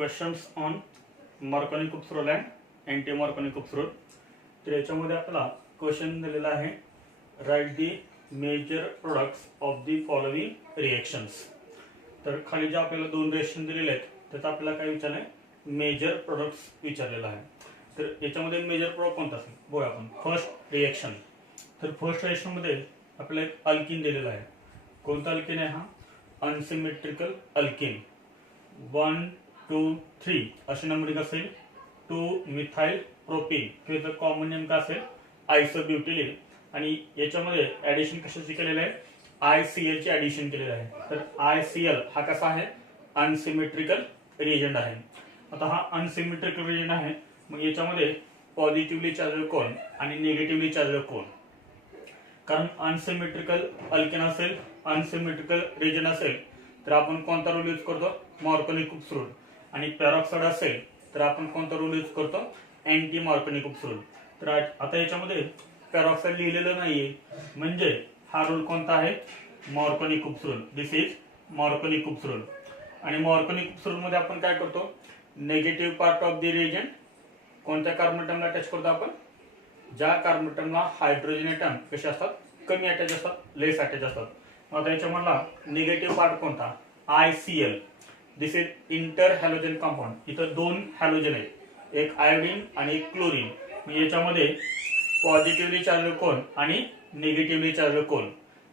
Questions on Markovnikov's rule and anti Markovnikov's rule. तर याच्यामध्ये आपल्याला question दिलेला आहे, write the major products of the following reactions. तर खाली जे आपल्याला दोन रिएक्शन दिलेले आहेत त्याचा आपल्याला काय विचारलं आहे, मेजर प्रोडक्ट्स विचारलेला आहे. तर याच्यामध्ये मेजर प्रोडक्ट कोणता असेल बघूया आपण. First reaction. तर फर्स्ट रिएक्शन मध्ये आपल्याला एक अल्किन दिलेला आहे. कोणता अल्किन आहे हा? Unsymmetrical alkene. 1 2 3 असे नंबरिंग असेल. 2 मिथाइल प्रोपीन किंवा कॉमन नेम का असेल आयसोब्युटिलीन. आणि याच्यामध्ये ऍडिशन कशाची केलेलं आहे, ICl चे ऍडिशन केलेलं आहे. तर ICl हा कसा आहे, अनसिमेट्रिकल रिएजंट आहे. आता हा अनसिमेट्रिकल रिएजंट आहे, मग याच्यामध्ये पॉझिटिव्हली चार्ज कोण आणि निगेटिव्हली चार्ज कोण. कारण अनसिमेट्रिकल अल्केन असेल, अनसिमेट्रिकल रिएजंट असेल तर आपण कोणता रूल यूज करतो, मार्कोनी कुप्स रूल. आणि पेरॉक्साइड असेल तर आपण कोणता रूल यूज करतो, अँटी मार्कोनी कुप्स रूल. तर आता याच्यामध्ये पेरॉक्साइड लिहिलेलं नाहीये, म्हणजे हा रूल कोणता आहे, Markovnikov's rule. This is Markovnikov's rule. आणि मार्कोनी कुप्स रूल मध्ये आपण काय करतो, negative part of the reagent कोणत्या कार्बन ॲटमला अटॅच करतो आपण, ज्या कार्बन ॲटमला हायड्रोजन ॲटम कसे असतात, कमी अटॅच असतात, लेस अटॅच असतात. आता याच्यामधला निगेटिव्ह पार्ट कोणता, ICl. This is inter halogen compound. इथं दोन हॅलोजन आहेत, एक आयोडीन आणि एक क्लोरीन. याच्यामध्ये पॉझिटिव्हली चार्ज कोण आणि निगेटिव्हली चार्ज कोण.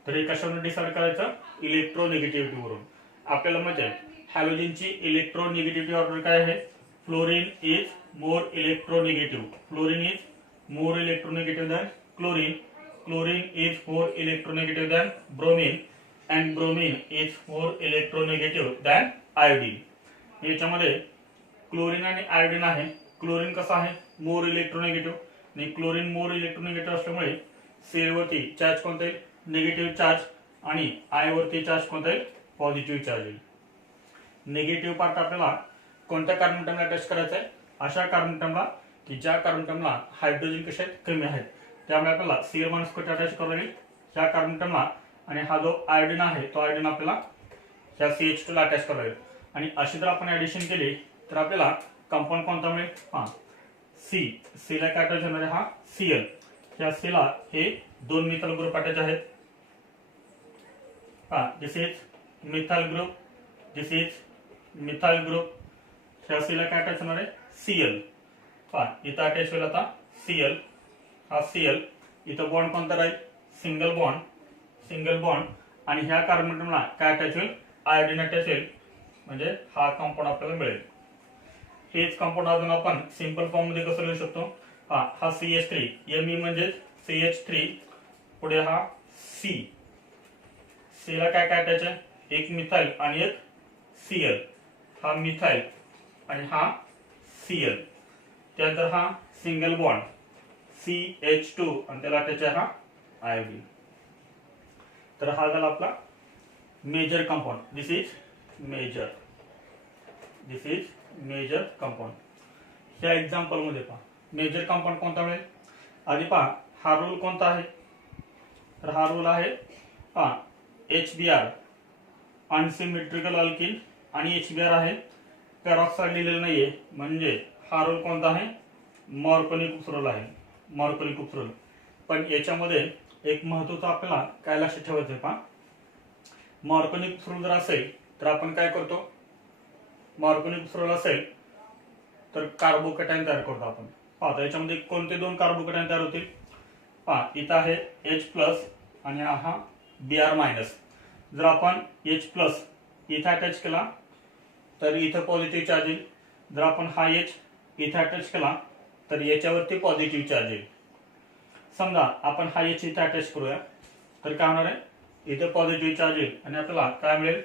तर हे कशावरून डिसाइड करायचं, इलेक्ट्रोनिगेटिव्हिटी वरून. आपल्याला माहिती आहे हॅलोजनची इलेक्ट्रोनिगेटिव्हिटी ऑर्डर काय आहे, fluorine is more electronegative. Fluorine is more electronegative than chlorine. Chlorine is more electronegative than bromine. And bromine is more electronegative than iodine. याच्यामध्ये क्लोरीन आणि आयोडीन आहे. क्लोरीन कसा आहे, मोर इलेक्ट्रोनिगेटिव्ह. आणि क्लोरीन मोर इलेक्ट्रोनिगेटिव्ह असल्यामुळे Cl वरती चार्ज कोणता येईल, निगेटिव्ह चार्ज. आणि I वरती चार्ज कोणता येईल, पॉझिटिव्ह चार्ज येईल. निगेटिव्ह पार्ट आपल्याला कोणत्या कार्बन ॲटमला अटॅच करायचा आहे, अशा कार्बन ॲटमला की ज्या कार्बन ॲटमला हायड्रोजन कसे आहेत, कमी आहेत. त्यामुळे आपल्याला Cl- कुठे अटॅच करावं लागेल, ह्या कार्बन ॲटमला. आणि हा जो आयोडीन आहे तो आयोडीन आपल्याला ह्या CH2 ला अटॅच करावा लागेल. आणि अशी जर आपण ऍडिशन केली तर आपल्याला कंपाऊंड कोणता मिळेल, हा C ला काय अटॅच होणार आहे, हा Cl. ह्या C ला हे दोन मिथाइल ग्रुप अटॅच आहेत. This is methyl group, this is methyl group. ह्या C ला काय अटॅच होणार आहे, Cl. इथं अटॅच होईल आता Cl. हा Cl. इथं बॉन्ड कोणता राहील, सिंगल बॉन्ड, सिंगल बॉन्ड. आणि ह्या कार्बन ॲटमला काय अटॅच होईल, आयोडीन अटॅच होईल. म्हणजे हा कंपाऊंड आपल्याला मिळेल. हेच कंपाऊंड अजून आपण सिंपल फॉर्म मध्ये कसं लिहू शकतो, हा CH3, Me म्हणजे CH3. पुढे हा C. C ला काय काय अटॅच आहे, एक मिथाइल आणि एक Cl. हा मिथाइल आणि हा Cl. त्यानंतर हा सिंगल बॉन्ड CH2 आणि त्याला अटॅच आहे हा आयोडीन. तर हा झाला आपला major compound. This is major, this is major compound. ह्या एक्झाम्पल मध्ये पहा मेजर कंपाऊंड कोणता मिळेल. आधी पहा हा रूल कोणता आहे, तर हा रूल आहे HBr, अनसिमेट्रिकल अल्किन. आणि HBr आहे, पेरॉक्साइड लिहिलेलं नाहीये, म्हणजे हा रूल कोणता आहे, मार्कोनी कुप्स रूल आहे, मार्कोनी कुप्स रूल. पण याच्यामध्ये एक महत्त्वाचं आपल्याला काय लक्षात ठेवायचं आहे, पहा मार्कोनी कुप्स रूल जर असेल तर आपण काय करतो, मार्कोनी कुप्स रूल असेल तर कार्बोकॅटायन तयार करतो आपण. पहा याच्यामध्ये कोणते दोन कार्बोकॅटायन तयार होतील, पहा इथं आहे H+ आणि हा Br-. जर आपण H+ इथं अटॅच केला तर इथं पॉझिटिव्ह चार्ज येईल. जर आपण हा H इथं अटॅच केला तर याच्यावरती पॉझिटिव्ह चार्ज येईल. समजा आपण हा H इथं अटॅच करूया तर काय होणार आहे, इथे पॉझिटिव्ह चार्ज येईल आणि आपल्याला काय मिळेल,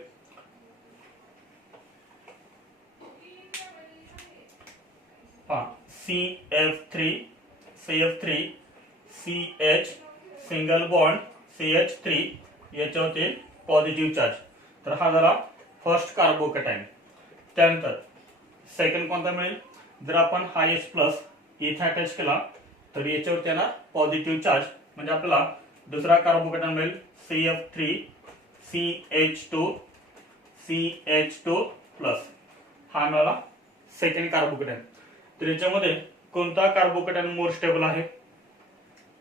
CF3 CH single bond CH3 याच्यावरती पॉझिटिव्ह चार्ज. तर हा झाला फर्स्ट कार्बोकॅटायन. त्यानंतर सेकंड कोणता मिळेल, जर आपण हा H+ इथे अटॅच केला तर याच्यावरती येणार पॉझिटिव्ह चार्ज, म्हणजे आपल्याला दुसरा कार्बोकॅटायन मिळेल CF3 CH2 CH2+. हा मिळाला सेकंड कार्बोकॅटायन. तर याच्यामध्ये कोणता कार्बोकॅटायन मोर स्टेबल आहे?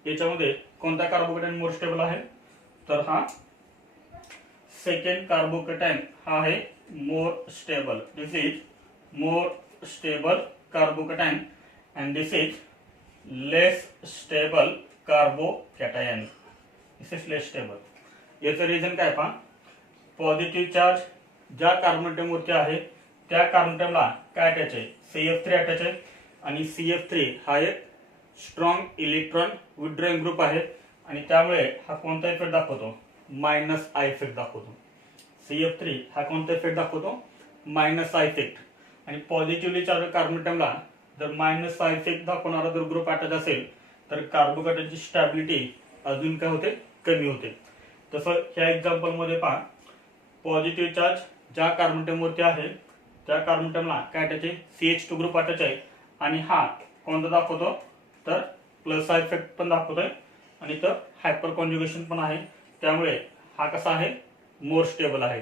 याच्यामध्ये कोणता कार्बोकॅटायन मोर स्टेबल आहे? तर हा सेकंड कार्बोकॅटायन हा आहे more stable. This is more stable carbocation and this is less stable carbocation. This is less stable. याचं रिझन काय पहा, पॉझिटिव्ह चार्ज ज्या कार्बन अटॉमवरती आहे त्या कार्बन अटॉमला काय अटॅच आहे? CF3 अटॅच आहे. आणि CF3 हा एक स्ट्रॉंग इलेक्ट्रॉन विथड्रॉइंग ग्रुप आहे आणि त्यामुळे हा कोणता इफेक्ट दाखवतो? -I इफेक्ट दाखवतो. CF3 हा कोणता इफेक्ट दाखवतो? -I effect. आणि पॉझिटिव्हली चार्ज कार्बन अटॉमला जर -I इफेक्ट दाखवणारा जर ग्रुप अटॅच असेल तर कार्बोकॅटायनची स्टॅबिलिटी अजून काय होते? कमी होते. तसं ह्या एक्झाम्पल मध्ये पहा, पॉझिटिव्ह चार्ज ज्या कार्बन अटॉमवरती आहे त्या कार्बन अटॉमला काय अटॅच आहे? CH2 ग्रुप अटॅच आहे आणि हा कोणता दाखवतो? तर +I इफेक्ट पण दाखवतोय आणि तर हायपर कॉन्जुगेशन पण आहे. त्यामुळे हा कसा आहे? मोर स्टेबल आहे.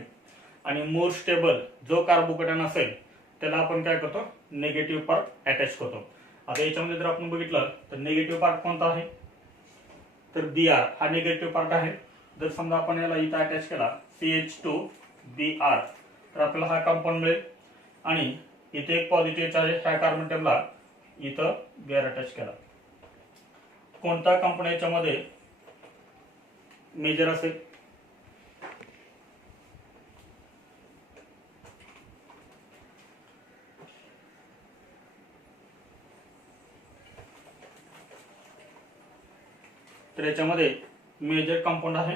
आणि मोर स्टेबल जो कार्बोकॅटायन असेल त्याला आपण काय करतो? निगेटिव्ह पार्ट अटॅच करतो. आता याच्यामध्ये जर आपण बघितलं तर निगेटिव्ह पार्ट कोणता आहे? तर Br हा निगेटिव्ह पार्ट आहे. जर समजा आपण याला इथं अटॅच केला CH2Br तर आपल्याला हा कंपाऊंड मिळेल. आणि इथे एक पॉझिटिव्ह चार्ज ह्या कार्बन अटॉमला इथं Br अटॅच केला. कोणता कंपाऊंड याच्यामध्ये मेजर असेल? तर याच्यामध्ये मेजर कंपाऊंड आहे.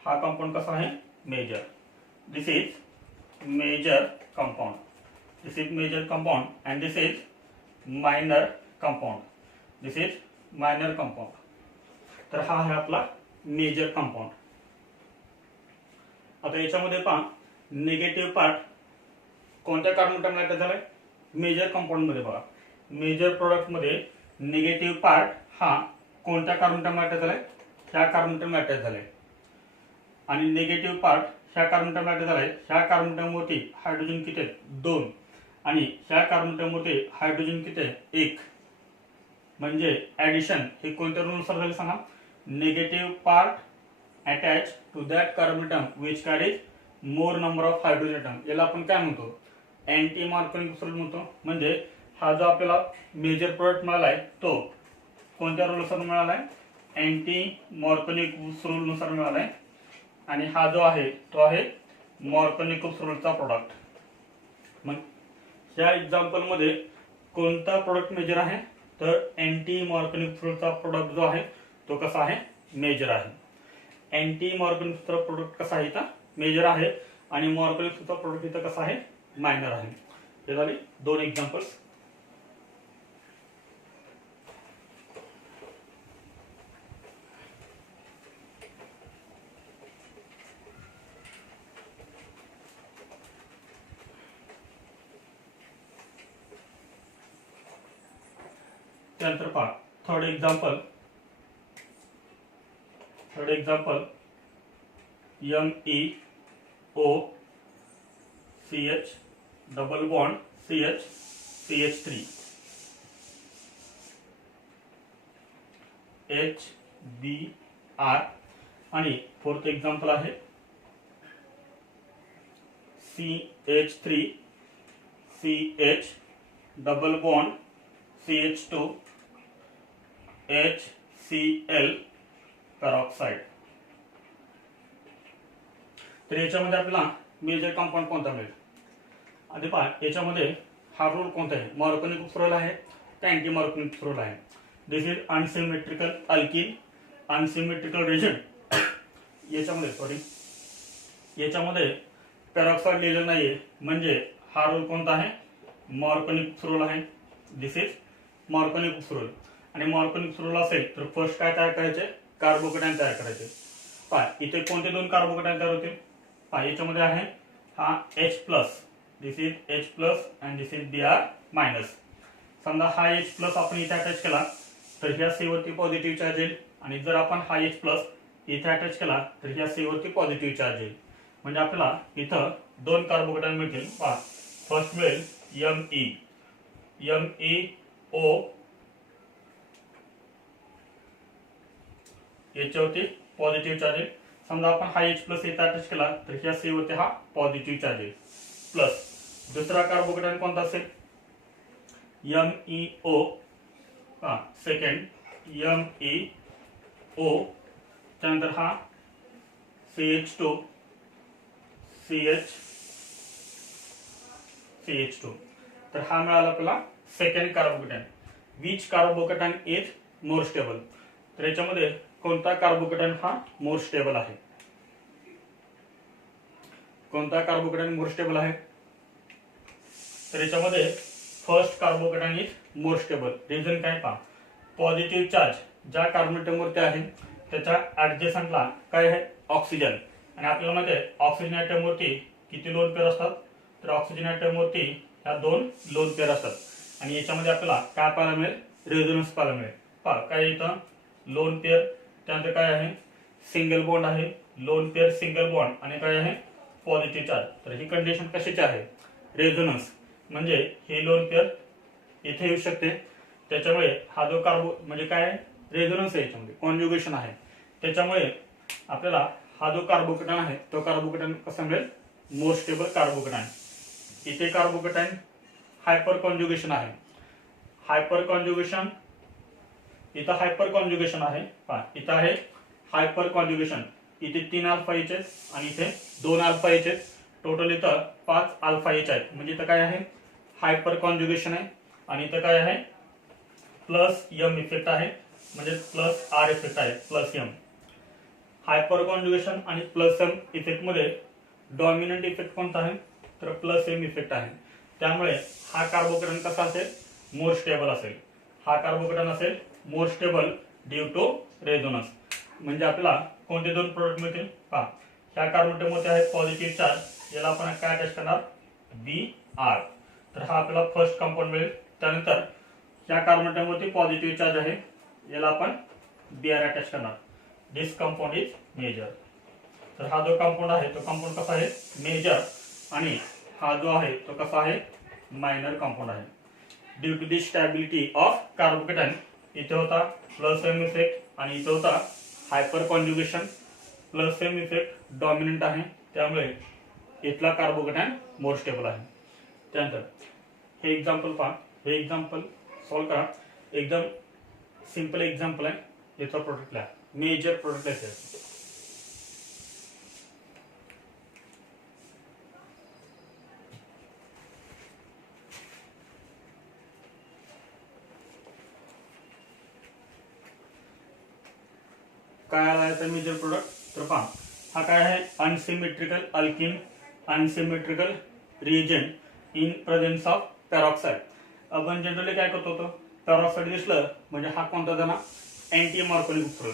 हा कंपाऊंड कसा आहे? Major. This is major compound. This is major compound and this is minor compound. This is minor compound. तर हा आहे आपला मेजर कंपाऊंड. आता याच्यामध्ये पहा, निगेटिव्ह पार्ट कोणत्या कार्बन अटॉमला अटॅच झालाय? मेजर कंपाऊंड मध्ये बघा, मेजर प्रोडक्ट मध्ये निगेटिव्ह पार्ट हा कोणत्या कार्बन अटॉमला अटॅच झालाय? ह्या कार्बन अटॉमला अटॅच झालाय. आणि निगेटिव्ह पार्ट ह्या कार्बन अटॉमला अटॅच झालाय. ह्या कार्बन अटॉमवरती हायड्रोजन किती आहेत? 2. आणि ह्या कार्बन अटॉमवरती हायड्रोजन किती आहे? 1. म्हणजे ऍडिशन हे कोणत्या रूलनुसार झाले सांगा? Negative part attach to that carbon atom which carries more number of hydrogen atom. याला आपण काय म्हणतो? अँटी मॉर्कनिक रूल म्हणतो. म्हणजे हा जो आपल्याला मेजर प्रोडक्ट मिळालाय तो कोणत्या रूलनुसार मिळालाय? अँटी मॉर्कनिक रूल नुसार मिळालाय. आणि हा जो आहे तो आहे मॉर्कनिकस रूलचा प्रोडक्ट. मग ह्या एक्झाम्पल मध्ये कोणता प्रोडक्ट मेजर आहे? तर अँटी मॉर्कनिकस रूलचा प्रोडक्ट जो आहे तो कसा आहे? मेजर आहे. अँटी मॉर्कनिकसचा प्रोडक्ट कसा आहे? इथं मेजर आहे. आणि मॉर्कनिकसचा प्रोडक्ट इथं कसा आहे? मायनर आहे. हे झाले 2 एक्झाम्पल्स. त्यानंतर पहा third example MEOCH double bond CH3 HBr. आणि फोर्थ एक्झाम्पल आहे CH3 CH double bond CH2 HCl peroxide. तर याच्यामध्ये आपल्याला मेजर कंपाऊंड कोणता मिळेल? आधी पहा याच्यामध्ये हा रूल कोणता आहे? मॉर्कनिक रूल आहे का अँटी मॉर्कनिक रूल आहे? This is unsymmetrical alkene unsymmetrical region. याच्यामध्ये पेरॉक्साइड लिहिलं नाहीये म्हणजे हा रूल कोणता आहे? मॉर्कनिक रूल आहे. This is मॉर्कनिक rule. आणि मॉर्कनिक रूल असेल तर फर्स्ट काय तयार करायचे? कार्बोकॅटायन तयार करायचे. पहा इथे कोणते 2 कार्बोकॅटायन तयार होतील? पहा याच्यामध्ये आहे हा H+. This is H+ and this is Br-. समजा हा H+ आपण इथे अटॅच केला तर ह्या C वरती पॉझिटिव्ह चार्ज येईल. आणि जर आपण हा H+ इथे अटॅच केला तर ह्या C वरती पॉझिटिव्ह चार्ज येईल. म्हणजे आपल्याला इथं 2 कार्बोकॅटायन मिळतील. पहा फर्स्ट मिळेल MEO याच्यावरती पॉझिटिव्ह चार्ज आहे. समजा आपण हा H प्लस इथे अटॅच केला तर ह्या C वरती हा पॉझिटिव्ह चार्ज आहे. प्लस दुसरा कार्बोकेटायन कोणता असेल? MEO सेकंड MEO, त्यानंतर हा CH2 तर हा मिळाला आपल्याला second carbocation. Which carbocation is more stable? तर याच्यामध्ये कोणता कार्बोकेटायन हा मोर स्टेबल आहे? कोणता कार्बोकेटायन मोर स्टेबल आहे? तर याच्यामध्ये first carbocation is more stable. Reason काय पहा, पॉझिटिव्ह चार्ज ज्या कार्बन ॲटमवरती आहे त्याच्या ऍडजसंटला काय आहे? ऑक्सिजन. आणि आपल्याला माहिती आहे ऑक्सिजन ॲटमवरती किती लोन पेअर असतात? तर ऑक्सिजन ॲटमवरती ह्या 2 लोन पेअर असतात. आणि याच्यामध्ये आपल्याला काय पाहायला मिळेल? रेझोनन्स पाहायला मिळेल. पहा काय इथं लोन पेअर, त्यानंतर काय आहे? सिंगल बॉन्ड आहे, लोन पेअर सिंगल बॉन्ड, आणि काय आहे? Positive charge. तर ही कंडिशन कशाची आहे? रेझोनन्स. म्हणजे हे लोन पेअर इथे येऊ शकते, त्याच्यामुळे हा जो कार्बो म्हणजे काय आहे? रेझोनन्स आहे, याच्यामध्ये कॉन्जुगेशन आहे. त्याच्यामुळे आपल्याला हा जो कार्बोकेटायन आहे तो कार्बोकेटायन कसा मिळेल? More stable carbocation. इथे कार्बोकेटायन हायपर कॉन्जुगेशन आहे. हायपर कॉन्जुगेशन इथं हायपर कॉन्जुगेशन आहे. पहा इथं आहे हायपर कॉन्जुगेशन. इथे 3 अल्फा एच आहेत आणि इथे 2 अल्फा एच आहेत. टोटल इथं 5 अल्फा एच आहेत. म्हणजे इथं काय आहे? हायपर कॉन्जुगेशन आहे. आणि इथं काय आहे? प्लस एम इफेक्ट आहे, म्हणजे प्लस आर इफेक्ट आहे, प्लस एम. हायपर कॉन्जुगेशन आणि प्लस एम इफेक्ट मध्ये डॉमिनंट इफेक्ट कोणता आहे? तर प्लस एम इफेक्ट आहे. त्यामुळे हा कार्बोकेटायन कसा असेल? मोर स्टेबल असेल. हा कार्बोकेटायन असेल more stable due to resonance. म्हणजे आपल्याला कोणते 2 प्रोडक्ट मिळतील? पहा ह्या कार्बोकेटायनमध्ये आहे पॉझिटिव्ह चार्ज, याला आपण काय अटॅच करणार? Br. तर हा आपल्याला फर्स्ट कंपाऊंड मिळेल. त्यानंतर ह्या कार्बोकेटायनवरती पॉझिटिव्ह चार्ज आहे, याला आपण Br अटॅच करणार. दिस कंपाऊंड इज मेजर. तर हा जो कंपाऊंड आहे तो कंपाऊंड कसा आहे? मेजर. आणि हा जो आहे तो कसा आहे? मायनर कंपाऊंड आहे. Due to the stability of carbocation इथे होता प्लस एम इफेक्ट आणि इथे होता hyperconjugation. Plus M effect dominant आहे, त्यामुळे इथला कार्बोकेटायन मोर स्टेबल आहे. त्यानंतर हे एक्झाम्पल पहा. हे एक्झाम्पल सॉल्व करा. एकदम सिंपल एक्झाम्पल आहे. याचा प्रोडक्ट लिहा, मेजर प्रोडक्ट लिहायचं. काय आला मेजर प्रोडक्ट? तर पहा हा काय आहे? Unsymmetrical alkene, unsymmetrical reagent in presence of peroxide. आपण जनरली काय करतो होतो? पेरॉक्साइड दिसलं म्हणजे हा कोणता झाला? अँटी मार्कोनिक उपसर्ग.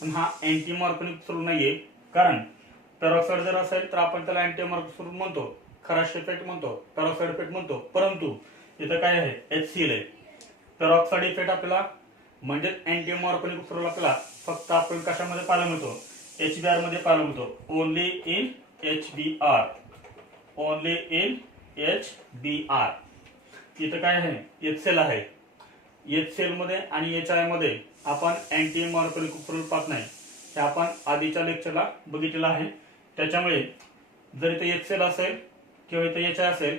पण हा अँटी मार्कोनिक उपसर्ग नाहीये, कारण पेरॉक्साइड जर असेल तर आपण त्याला अँटी मार्कोनिक उपसर्ग म्हणतो, खराश इफेक्ट म्हणतो, पेरॉक्साइड इफेक्ट म्हणतो. परंतु इथं काय आहे? HCl आहे. पेरॉक्साइड इफेक्ट आपल्याला म्हणजे अँटी मार्कोनिक उपसर्ग आपल्याला फक्त आपण कशामध्ये पाहायला मिळतो? HBr मध्ये पाहायला मिळतो. Only in HBr. Only in HBr. इथं काय आहे? HCl आहे. HCl मध्ये आणि HI मध्ये आपण अँटी मार्कोनिक उपसर्ग पाहत नाही, हे आपण आधीच्या लेक्चरला बघितलेलं आहे. त्याच्यामुळे जर इथे HCl असेल किंवा इथे HI असेल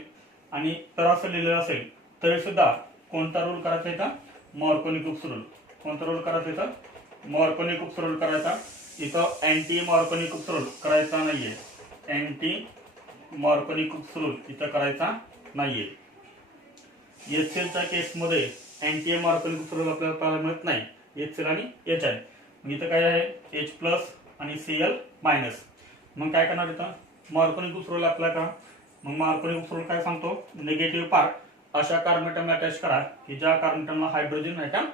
आणि पेरॉक्साइड लिहिलेलं असेल तरी सुद्धा कोणता रूल करायचा इथं? मार्कोनिक उपसर्ग. कोणता रूल करायचा इथं? मार्कोनिक उपसर्ग करायचा. इथं अँटी मार्कोनिक उपसर्ग करायचा नाहीये. अँटी मार्कोनिक उपसर्ग इथं करायचा नाहीये. HClच्या केसमध्ये अँटी मार्कोनिक उपसर्ग आपल्याला पाहायला मिळत नाही, HCl आणि HI. इथं काय आहे? H प्लस आणि Cl मायनस. मग काय करणार इथं? मार्कोनिक उपसर्ग आपल्याला का? मग मार्कोनिक उपसर्ग काय सांगतो? निगेटिव्ह पार्ट अशा कार्बन ॲटमला अटॅच करा की ज्या कार्बन ॲटमला हायड्रोजन ॲटम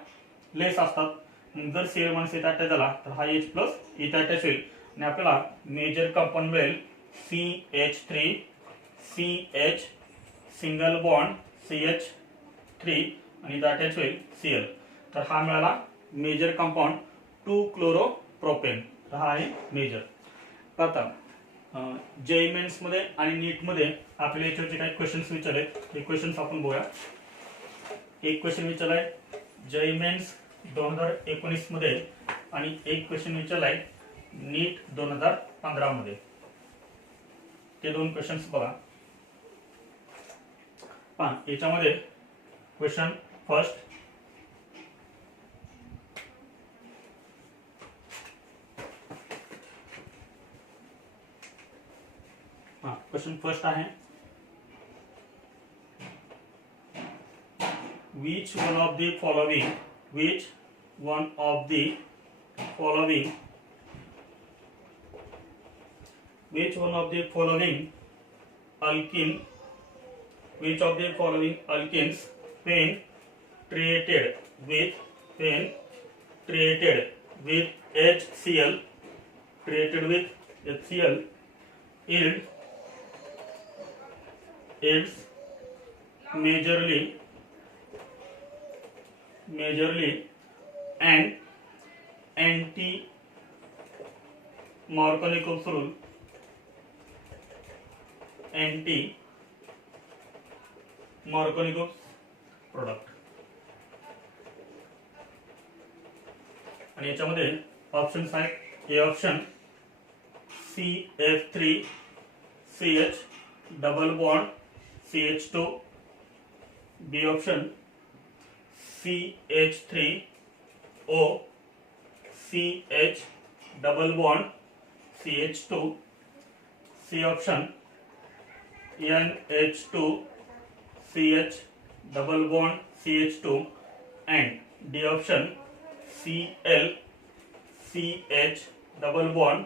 लेस असतात. मग जर Cl मायनस इथं अटॅच झाला तर हा H प्लस इथं अटॅच होईल आणि आपल्याला मेजर कंपाऊंड मिळेल CH3 CH single bond CH3 आणि इथं अटॅच होईल Cl. तर हा मिळाला मेजर कंपाऊंड 2 क्लोरोप्रोपेन. तर हा आहे मेजर. आता जेई मेन्स मध्ये आणि नीट मध्ये आपल्याला याच्यावरचे काही क्वेश्चन्स विचारले, हे क्वेश्चन्स आपण बघूया. एक क्वेश्चन विचारलाय जेई मेन्स 2019 मध्ये आणि एक क्वेश्चन विचारलाय नीट 2015 मध्ये. ते दोन क्वेश्चन्स बघा. याच्यामध्ये क्वेश्चन फर्स्ट, क्वेश्चन फर्स्ट आहे which one of the following alkenes when treated with HCl yields majorly and anti-Markovnikov rule product. आणि याच्यामध्ये ऑप्शन्स आहेत. A option CF3CH double bond CH2, B option CH3O CH double bond CH2, C option NH2 CH double bond CH2 and D option Cl CH double bond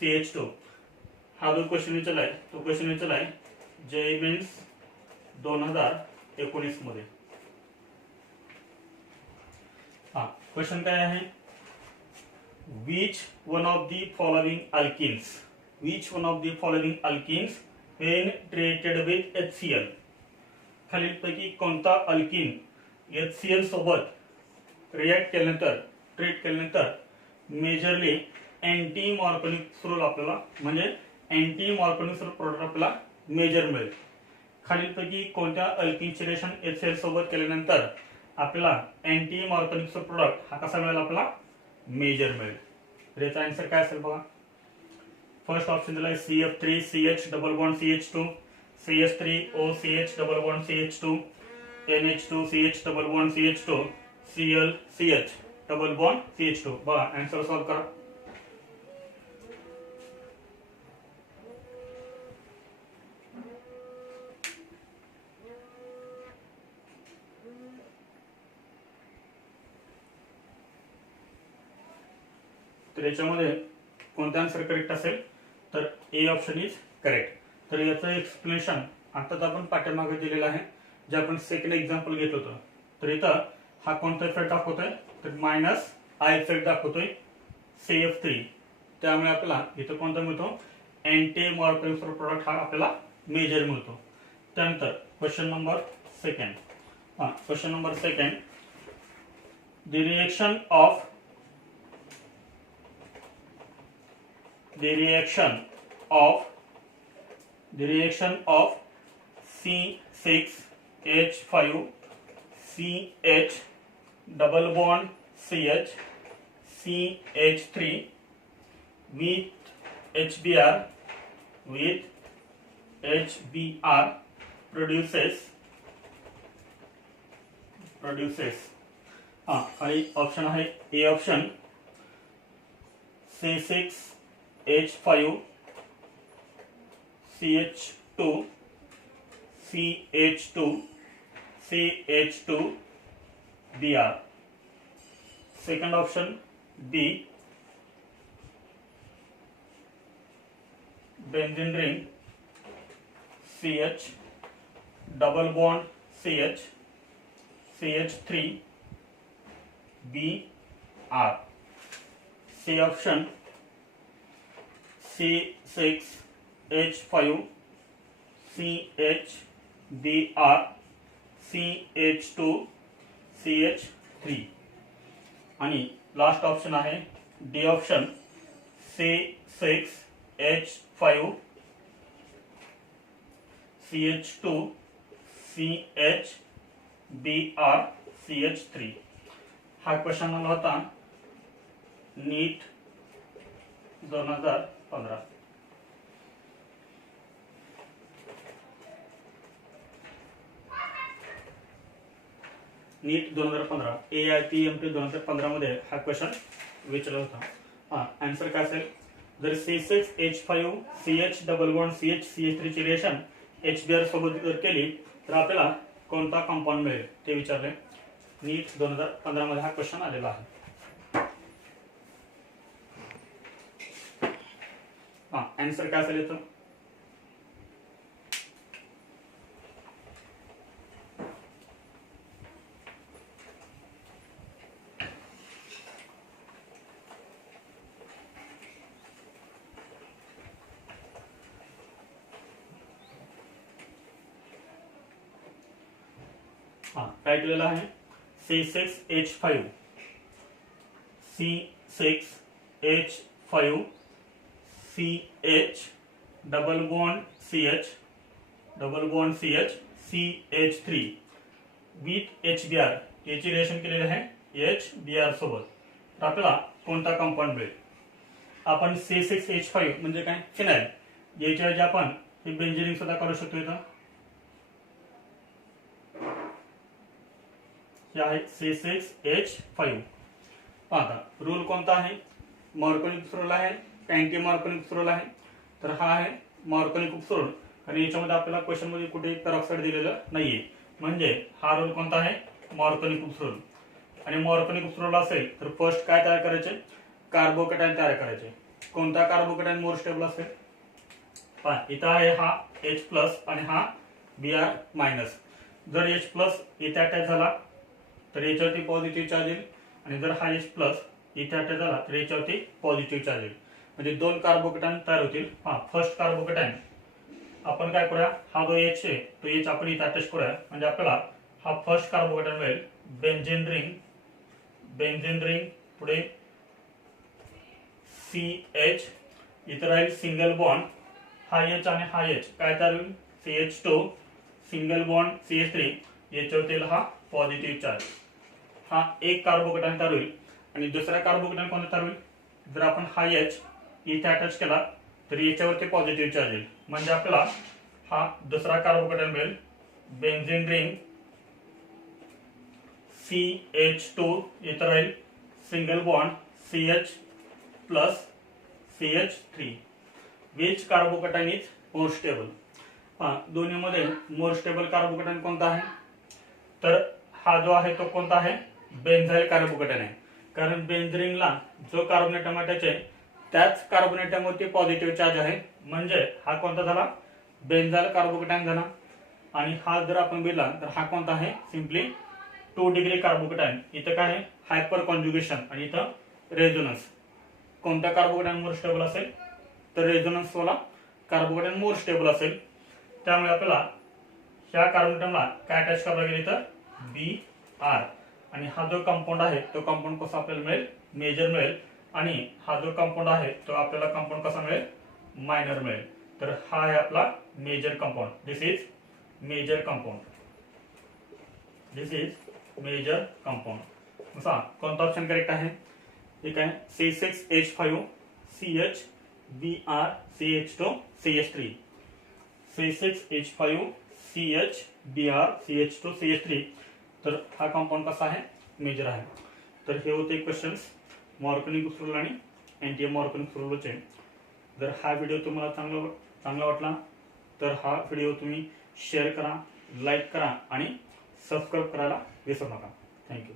CH2. हा जो question विचारलाय तो question विचारलाय JEE men's 2019 मध्ये. Question काय आहे, which one of the following alkenes when treated with HCl, खालीलपैकी कोणता alkene HCl सोबत react केल्यानंतर ट्रीट केल्यानंतर मेजरली अँटी मार्कोनिक रूल आपल्याला म्हणजे अँटी मार्कोनिक प्रोडक्ट आपल्याला मेजर मिळेल. खालीलपैकी कोणत्या अल्किनचे रिएक्शन HCl सोबत केल्यानंतर आपल्याला अँटी मार्कोनिक प्रोडक्ट हा कसा मिळेल, आपल्याला मेजर मिळेल. तर याचा आन्सर काय असेल बघा. फर्स्ट ऑप्शन दिलाय CF3CH double bond CH2, CH3O CH double bond CH2, NH2 CH double bond CH2, Cl CH double bond CH2. बघा आन्सर सॉल्व करा. तर याच्यामध्ये कोणता आन्सर करेक्ट असेल, तर ए ऑप्शन इज करेक्ट. तर याचं एक्सप्लेनेशन आताच आपण पाठीमागे दिलेलं आहे, जे आपण सेकंड एक्झाम्पल घेत होतो. तर इथं हा कोणता इफेक्ट दाखवतोय, तर मायनस आय इफेक्ट दाखवतोय CF3. त्यामुळे आपल्याला इथं कोणता मिळतो, अँटी मार्कोनिक प्रोडक्ट हा आपल्याला मेजर मिळतो. त्यानंतर question number second. Question number second, the reaction of C6H5CH double bond CH CH3 with HBr produces आणि ऑप्शन आहे A option C6H5 CH2 CH2 CH2 Br. Second option B, benzene ring CH double bond CH CH3 Br. C option C6H5 CHBr CH2 CH3 आणि last option आहे D option C6H5 CH2 CHBr CH3 हा question आला होता नीट 2015. नीट 2015 AIPMT 2015 मध्ये हा question विचारला होता. Answer काय असेल, जर C6H5 CH double bond CH CH3 ची रिएक्शन HBr सोबत जर केली तर आपल्याला कोणता कंपाऊंड मिळेल ते विचारले. नीट 2015 मध्ये हा क्वेश्चन आलेला आहे. आन्सर काय असेल इथं, काय केलेलं आहे, C6H5 C6H5 CH double bond CH CH3 with HBr याची रिएक्शन केलेली आहे HBr सोबत. तर आपल्याला कोणता कंपाऊंड मिळेल. आपण C6H5 म्हणजे काय, फिनाइल, याच्या ऐवजी आपण हे बेंझिन सुद्धा करू शकतो. इथं हे आहे C6H5. आता रूल कोणता आहे, मॉर्कोनिक रूल आहे, अँटी मॉर्कोनिक रूल आहे. तर हा आहे मॉर्कोनिक रूल आणि याच्यामध्ये आपल्याला क्वेश्चन मध्ये कुठे पेरॉक्साइड दिलेलं नाहीये, म्हणजे हा रूल कोणता आहे, मॉर्कोनिक रूल. आणि मॉर्कोनिक रूल असेल तर फर्स्ट काय तयार करायचे, कार्बोकॅटायन तयार करायचे. कोणता कार्बोकॅटायन मोर स्टेबल असेल, इथं आहे हा H+ आणि हा Br-. जर H+ इथे अटॅच झाला तर याच्यावरती पॉझिटिव्ह चार्ज येईल आणि जर हा H+ इथे अटॅच झाला तर याच्यावरती पॉझिटिव्ह चार्ज येईल, म्हणजे दोन कार्बोकॅटायन तयार होतील. फर्स्ट कार्बोकॅटायन आपण काय करूया, हा जो H आहे तो H आपण इथे अटॅच करूया, म्हणजे आपल्याला हा फर्स्ट कार्बोकॅटायन मिळेल बेंझिन रिंग पुढे CH, इथे राहील सिंगल बॉन्ड, हा H आणि हा H काय तयार होईल, CH2 सिंगल बॉन्ड CH3, याच्यावरती हा पॉझिटिव्ह चार्ज. हा एक कार्बोकॅटायन तयार होईल आणि दुसरा कार्बोकॅटायन कोणता तयार होईल, जर आपण हा H इथे अटॅच केला तर याच्यावरती पॉझिटिव्ह चार्ज येईल, म्हणजे आपल्याला हा दुसरा कार्बोकॅटायन मिळेल बेंझिन रिंग CH2, इथे राहील single bond CH+ CH3. Which carbocation is more stable. दोन्ही मध्ये मोर स्टेबल कार्बोकॅटायन कोणता आहे, तर हा जो आहे तो कोणता आहे, बेंझाइल कार्बोकॅटायन आहे. कारण बेंझिनला जो कार्बन ॲटम अटॅच आहे त्याच कार्बन ॲटम वरती पॉझिटिव्ह चार्ज आहे, म्हणजे हा कोणता झाला, बेंझाइल कार्बोकॅटायन झाला. आणि हा जर आपण बघितला तर हा कोणता आहे, सिंपली 2 डिग्री कार्बोकॅटायन. इथं काय आहे, हायपर कॉन्जुगेशन आणि इथं रेझोनन्स. कोणता कार्बोकॅटायन मोर स्टेबल असेल, तर रेझोनन्स वाला कार्बोकॅटायन मोर स्टेबल असेल. त्यामुळे आपल्याला ह्या कार्बन ॲटमला काय अटॅच करावं लागेल, इथं Br. आणि हा जो कंपाऊंड आहे तो कंपाऊंड कसा आपल्याला मिळेल, मेजर मिळेल. आणि हा जो कंपाऊंड आहे तो आपल्याला कंपाऊंड कसा मिळेल, मायनर मिळेल. तर हा आहे आपला major compound. This is major compound. कोणता ऑप्शन करेक्ट आहे, ठीक आहे, C6H5 CH Br CH2 CH3. C6H5 CH Br CH2 CH3. तर हा कंपाऊंड कसा आहे, मेजर आहे. तर हे होते क्वेश्चन्स मॉर्कोनिक रूल आणि अँटी मॉर्कोनिक रूलचे. जर हा व्हिडिओ तुम्हाला चांगला वाटला तर हा व्हिडिओ तुम्ही शेअर करा, लाईक करा आणि सबस्क्राईब करायला विसरू नका. थँक्यू.